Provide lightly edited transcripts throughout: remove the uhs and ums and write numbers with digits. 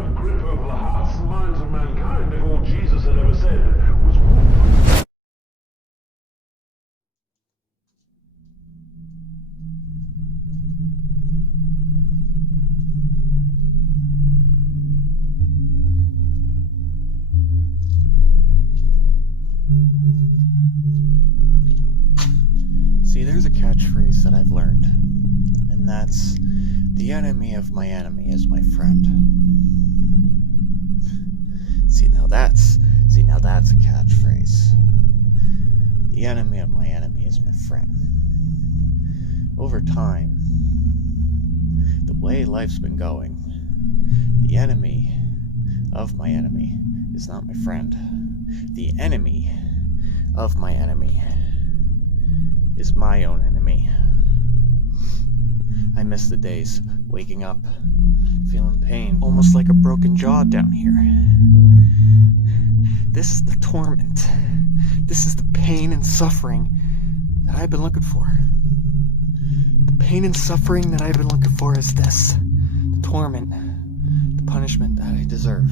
have grip over the hearts and minds of mankind if all Jesus had ever said was whoop. See, there's a catchphrase that I've learned, and that's, the enemy of my enemy is my friend. See, now that's a catchphrase. The enemy of my enemy is my friend. Over time, the way life's been going, the enemy of my enemy is not my friend. The enemy of my enemy is my own enemy. I miss the days waking up, feeling pain, almost like a broken jaw down here. This is the torment. This is the pain and suffering that I've been looking for. The pain and suffering that I've been looking for is this. The torment, the punishment that I deserve.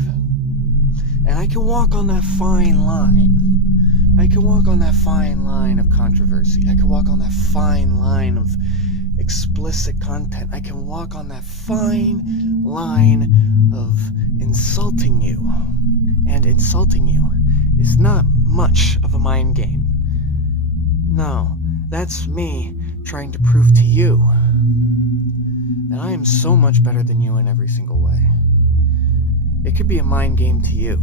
And I can walk on that fine line. I can walk on that fine line of controversy. I can walk on that fine line of explicit content. I can walk on that fine line of insulting you. And insulting you is not much of a mind game. No, that's me trying to prove to you that I am so much better than you in every single way. It could be a mind game to you.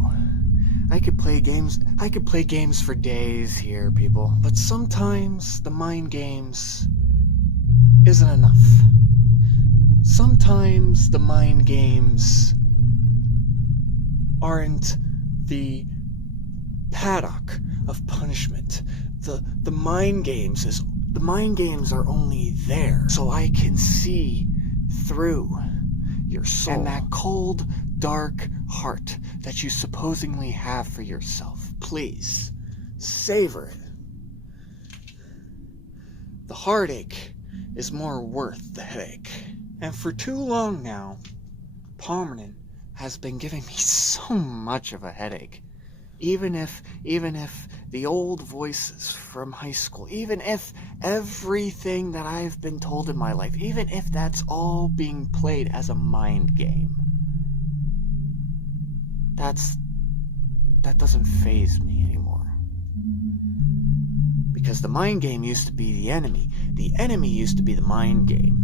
I could play games for days here, people. But sometimes the mind games isn't enough. Sometimes the mind games aren't the paddock of punishment. The mind games are only there so I can see through your soul and that cold, dark heart that you supposedly have for yourself. Please, savor it. The heartache is more worth the headache. And for too long now, Palmerton has been giving me so much of a headache. Even if the old voices from high school, even if everything that I've been told in my life, even if that's all being played as a mind game, that doesn't faze me anymore. Because the mind game used to be the enemy. The enemy used to be the mind game.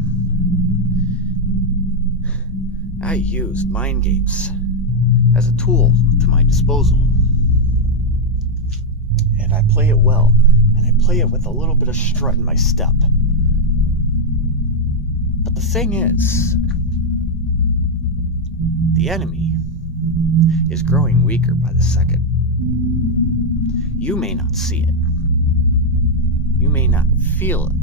I used mind games as a tool to my disposal. And I play it well. And I play it with a little bit of strut in my step. But the thing is, the enemy is growing weaker by the second. You may not see it. You may not feel it.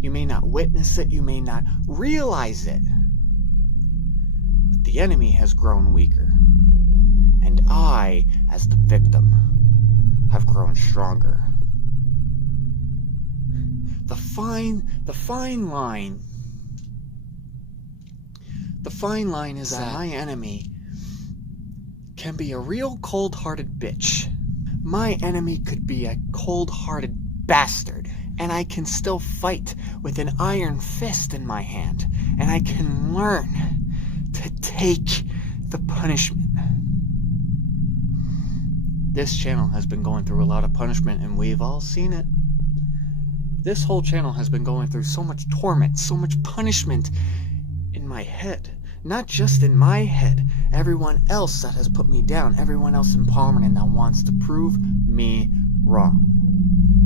You may not witness it. You may not realize it. But the enemy has grown weaker. And I, as the victim, have grown stronger. The fine line is that my enemy can be a real cold-hearted bitch. My enemy could be a cold-hearted bastard, and I can still fight with an iron fist in my hand, and I can learn to take the punishment. This channel has been going through a lot of punishment, and we've all seen it. This whole channel has been going through so much torment, so much punishment in my head. Not just in my head, everyone else that has put me down, everyone else in Palmerton that wants to prove me wrong.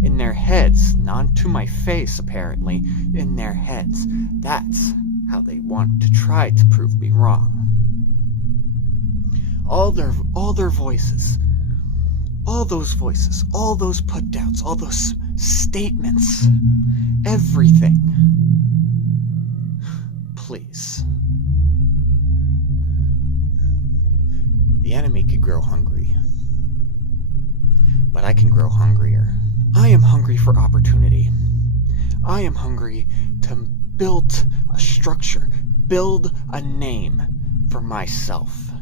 In their heads, not to my face apparently, in their heads. That's how they want to try to prove me wrong. All their voices, all those voices, all those put-downs, all those statements, everything. Please. The enemy could grow hungry, but I can grow hungrier. I am hungry for opportunity. I am hungry to build a structure, build a name for myself.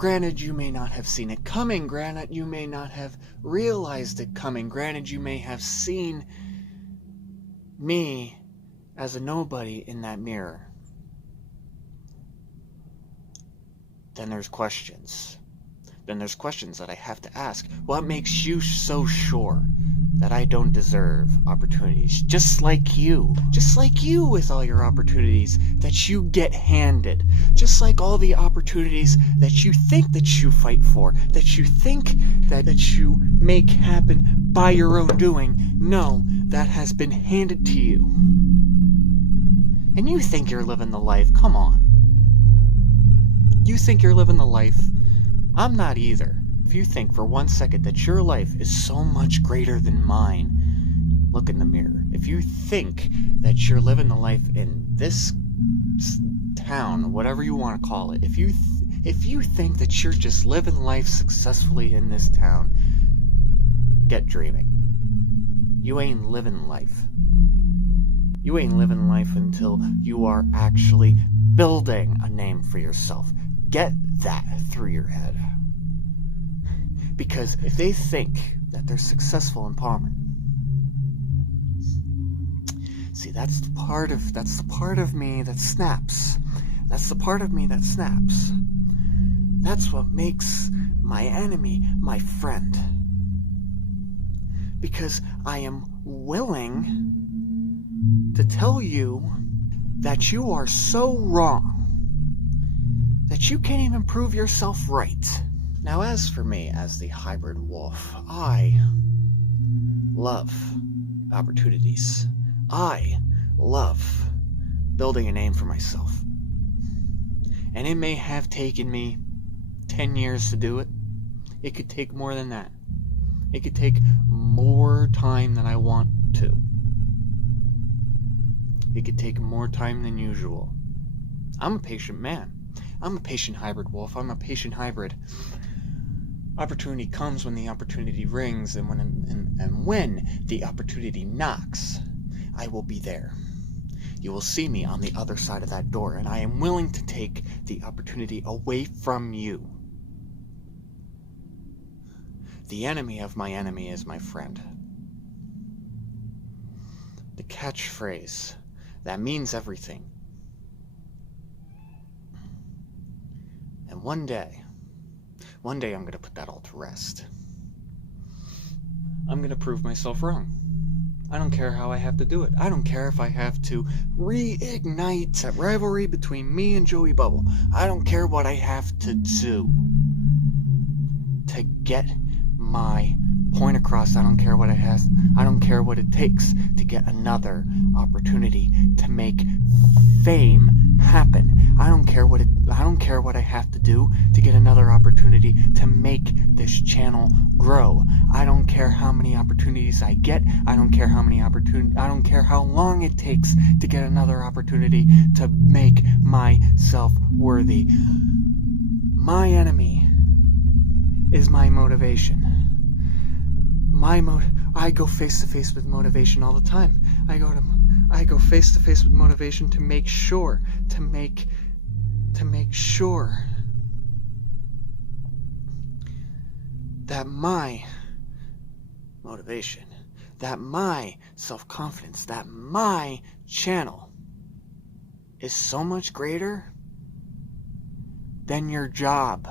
Granted, you may not have seen it coming. Granted, you may not have realized it coming. Granted, you may have seen me as a nobody in that mirror. Then there's questions. Then there's questions that I have to ask. What makes you so sure that I don't deserve opportunities just like you? Just like you with all your opportunities that you get handed. Just like all the opportunities that you think that you fight for, that you think that you make happen by your own doing. No, that has been handed to you. And you think you're living the life. Come on. You think you're living the life. I'm not either. If you think for 1 second that your life is so much greater than mine, look in the mirror. If you think that you're living the life in this town, whatever you want to call it, if you think that you're just living life successfully in this town, get dreaming. You ain't living life. You ain't living life until you are actually building a name for yourself. Get that through your head. Because if they think that they're successful in Palmer, see, that's the part of me that snaps. That's the part of me that snaps. That's what makes my enemy my friend. Because I am willing to tell you that you are so wrong that you can't even prove yourself right. Now, as for me, as the hybrid wolf, I love opportunities. I love building a name for myself. And it may have taken me 10 years to do it. It could take more than that. It could take more time than I want to. It could take more time than usual. I'm a patient man. I'm a patient hybrid wolf. I'm a patient hybrid. Opportunity comes when the opportunity rings, and when the opportunity knocks, I will be there. You will see me on the other side of that door, and I am willing to take the opportunity away from you. The enemy of my enemy is my friend. The catchphrase that means everything. And one day I'm going to put that all to rest. I'm going to prove myself wrong. I don't care how I have to do it. I don't care if I have to reignite that rivalry between me and Joey Bubble. I don't care what I have to do to get my point across. I don't care what I don't care what it takes to get another opportunity to make fame happen. I don't care what I have to do to get another opportunity to make this channel grow. I don't care how many opportunities I get. I don't care how long it takes to get another opportunity to make myself worthy. My enemy is my motivation. I go face to face with motivation all the time. I go face to face with motivation to make sure that my motivation, that my self-confidence, that my channel is so much greater than your job.